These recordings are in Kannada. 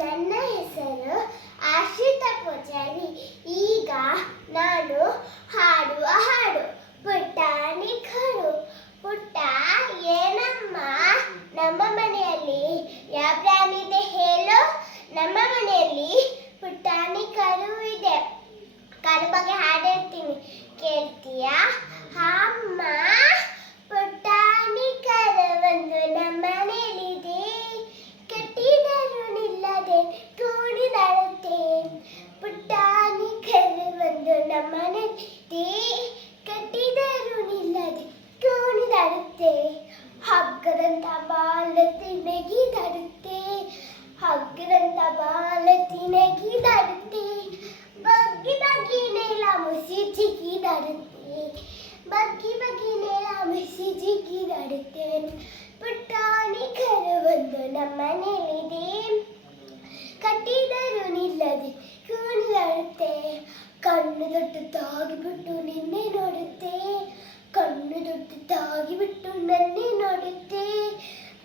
ನನ್ನ ಹೆಸರು ಆಶ್ರಿತಾ ಪೂಜಾರಿ. ಈಗ ನಾನು ಹಾಡುವ ಹಾಡು ಪುಟಾಣಿ ಕರು. ಪುಟ್ಟ ಏನಮ್ಮ, ನಮ್ಮ ಮನೆಯಲ್ಲಿ ಯಾವ ಪ್ರಾಣಿ ಇದೆ ಹೇಳು? ನಮ್ಮ ಮನೆಯಲ್ಲಿ ಪುಟಾಣಿ ಕರು ಇದೆ. ಕರು ಬಗ್ಗೆ ಹಾಡು ಹೇಳ್ತೀನಿ, ಕೇಳ್ತೀಯಾ? ಅಮ್ಮ, ಪುಟಾಣಿ ಕರು ಒಂದು ನಮ್ಮ ಮನೆಯಲ್ಲಿದೆ, ಕಟ್ಟಿದರೂ ನಿಲ್ಲದೆ ಕುಣಿದಾಡುತ್ತೆ. ಪುಟಾಣಿ ಕರು ಒಂದು ನಮ್ಮ ಮನೆಯಲ್ಲಿದೆ, ಕಟ್ಟಿದರೂ ನಿಲ್ಲದೆ ಕುಣಿದಾಡುತ್ತೆ. ಹಗ್ಗದಂತ ಬಾಲತಿ ನೆಗಿದಾಡುತ್ತೆ, ಹಗ್ಗದಂತ ಬಾಲತಿ ನೆಗಿದಾಡುತ್ತೆ. ಬಗ್ಗಿ ಬಗ್ಗಿ ನೆಲ ಮುಸಿ ಜಿಗಿದಾಡುತ್ತೆ, ಬಗ್ಗಿ ಬಗ್ಗಿ ನೆಲ ಮುಸಿ ಜಿಗಿದಾಡುತ್ತೆ. ಪುಟಾಣಿ ಕರು ಒಂದು ನಮ್ಮ ಮನೆಯಲ್ಲಿದೆ, ಕಟ್ಟಿದರೂ ನಿಲ್ಲದೆ ಕುಣಿದಾಡುತ್ತೆ. ಕಣ್ಣು ದೊಡ್ಡದಾಗಿಬಿಟ್ಟು ನಿನ್ನೆ ನೋಡುತ್ತೆ, ಕಣ್ಣು ದೊಡ್ಡದಾಗಿಬಿಟ್ಟು ನನ್ನೇ ನೋಡುತ್ತೆ.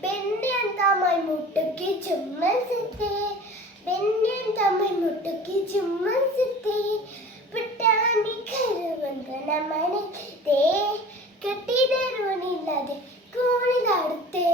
ಬೆಣ್ಣೆ ಅಂತ ಮೈ ಮುಟ್ಟಕ್ಕೆ ಚುಮ್ಮನ್ಸುತ್ತೆ, ಬೆಣ್ಣೆ ಅಂತ ಮೈ ಮುಟ್ಟಕ್ಕೆ ಚುಮ್ಮನ್ಸುತ್ತೆ. ಪುಟಾಣಿ ಕರು ಒಂದು ನಮ್ಮ ಮನೆಯಲ್ಲಿದೆ, ಕಟ್ಟಿದರೂ ನಿಲ್ಲದೆ ಕುಣಿದಾಡುತ್ತೆ.